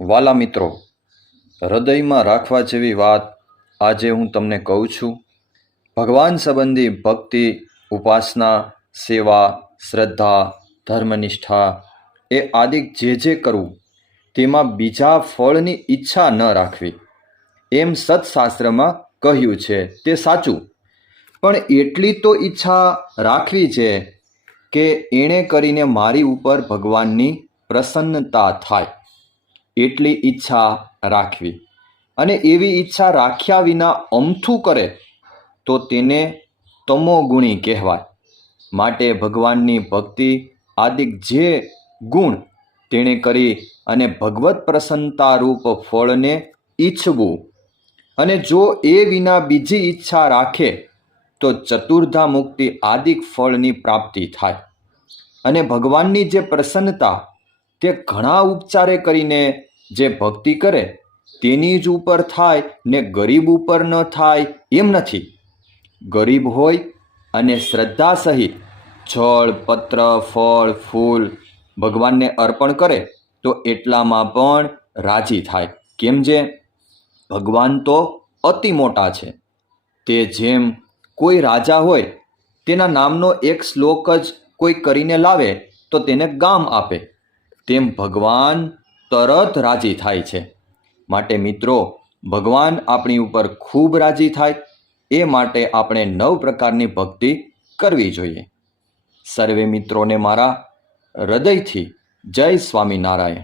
વાલા મિત્રો, હૃદયમાં રાખવા જેવી વાત આજે હું તમને કહું છું. ભગવાન સંબંધી ભક્તિ, ઉપાસના, સેવા, શ્રદ્ધા, ધર્મનિષ્ઠા એ આદિ જે જે કરવું તેમાં બીજા ફળની ઈચ્છા ન રાખવી. એમ સત્શાસ્ત્રમાં કહ્યું છે, તે સાચું. પણ એટલી તો ઈચ્છા રાખવી છે કે એણે કરીને મારી ઉપર ભગવાનની પ્રસન્નતા થાય. એટલી ઈચ્છા રાખવી. અને એવી ઈચ્છા રાખ્યા વિના અમથું કરે, તો તેને તમોગુણી કહેવાય. માટે ભગવાનની ભક્તિ આદિક જે ગુણ તેણે કરી અને ભગવત પ્રસન્નતારૂપ ફળને ઈચ્છવું. અને જો એ વિના બીજી ઈચ્છા રાખે, તો ચતુર્ધા મુક્તિ આદિક ફળની પ્રાપ્તિ થાય. અને ભગવાનની જે પ્રસન્નતા, તે ઘણા ઉપચારે કરીને જે ભક્તિ કરે, તેની જ ઉપર થાય ને ગરીબ ઉપર ન થાય એમ નથી. ગરીબ હોય અને શ્રદ્ધા સહિત જળ પત્ર, ફળ, ફૂલ ભગવાનને અર્પણ કરે, તો એટલામાં પણ રાજી થાય. કેમ જે? ભગવાન તો અતિ મોટા છે. તે જેમ કોઈ રાજા હોય, તેના નામનો એક શ્લોક જ કોઈ કરીને લાવે, તો તેને ગામ આપે. તેમ ભગવાન તરત રાજી થાય છે. માટે મિત્રો, ભગવાન આપણી ઉપર ખૂબ રાજી થાય, એ માટે આપણે નવ પ્રકારની ભક્તિ કરવી જોઈએ. સર્વે મિત્રોને મારા હૃદયથી જય સ્વામિનારાયણ.